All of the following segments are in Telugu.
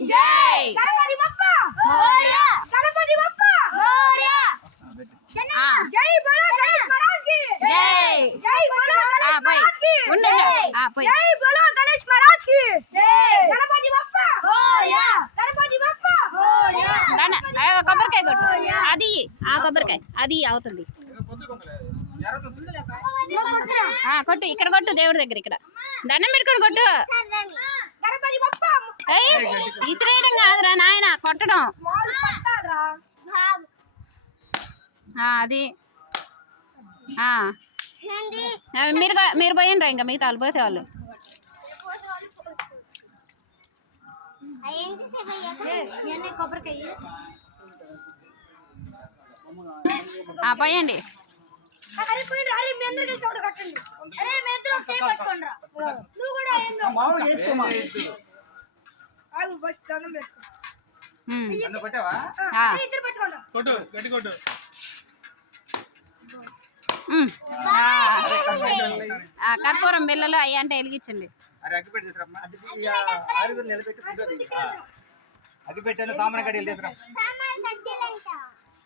జై గణపతి బప్ప మోరియా గణపతి బప్ప మోరియా జై బోలో గణేష్ మహారాజ్ కి జై జై బోలో గణేష్ మహారాజ్ కి జై బోలో గణేష్ మహారాజ్ కి జై గణపతి బప్ప మోరియా గణపతి బప్ప మోరియా కొబ్బరికాయ కొట్టు అది ఆ కొబ్బరికాయ అది అవుతుంది కొట్టు ఇక్కడ కొట్టు దేవుడి దగ్గర ఇక్కడ దండం పెట్టుకొని కొట్టు గణపతి బప్ప ఇసిరేయడం కాదురా నాయన కొట్టడం అది మీరు పోయండి రా ఇంకా మిగతా వాళ్ళు పోసేవాళ్ళు పోయండి కర్పూరం బిళ్ళలు అయ్యి అంటే వెలిగించండి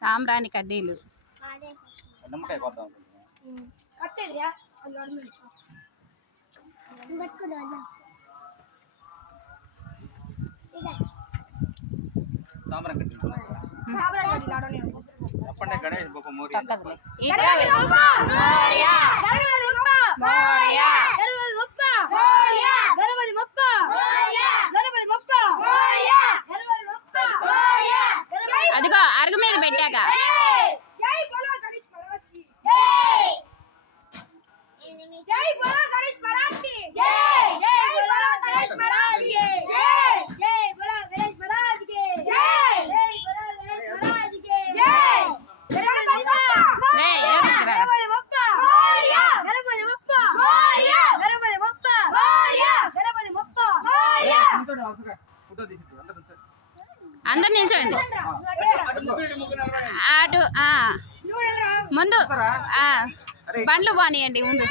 సాంబ్రాణి కడ్డీలు గణేష్ బప్ప మోరియా అదిగో అరుగు మీద పెట్టాక జై బోలో గణేష్ మహారాజ్ కి జై జై బోలో గణేష్ మహారాజ్ కి జై జై బోలో గణేష్ మహారాజ్ కి జై జై బోలో గణేష్ మహారాజ్ కి జై గణపతి బప్ప మోరియా గణపతి బప్ప మోరియా గణపతి బప్ప మోరియా గణపతి బప్ప మోరియా అందరు నిల్చోండి అటు ముందు బండ్లు బానియండి ముందు